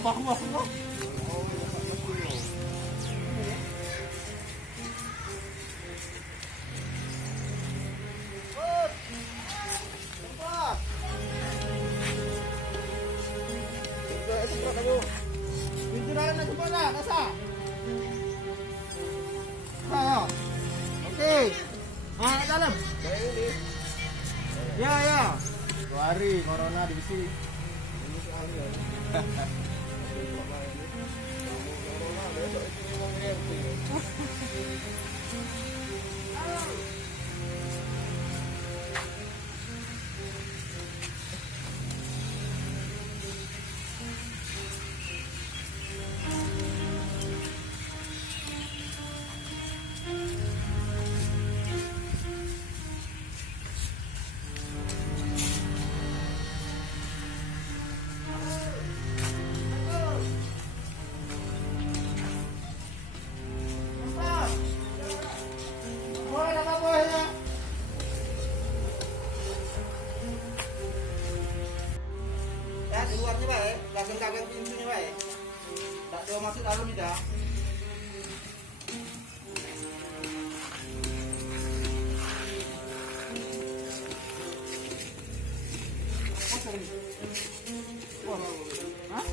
Wah. Pintu dalam nak cepat dah, Kasa. Ya. Okey. Nak dalam. Ya. 2 hari corona di sini. Di luarnya baik, gagang pintunya baik. Tak ada masuk dalam tidak. Hah?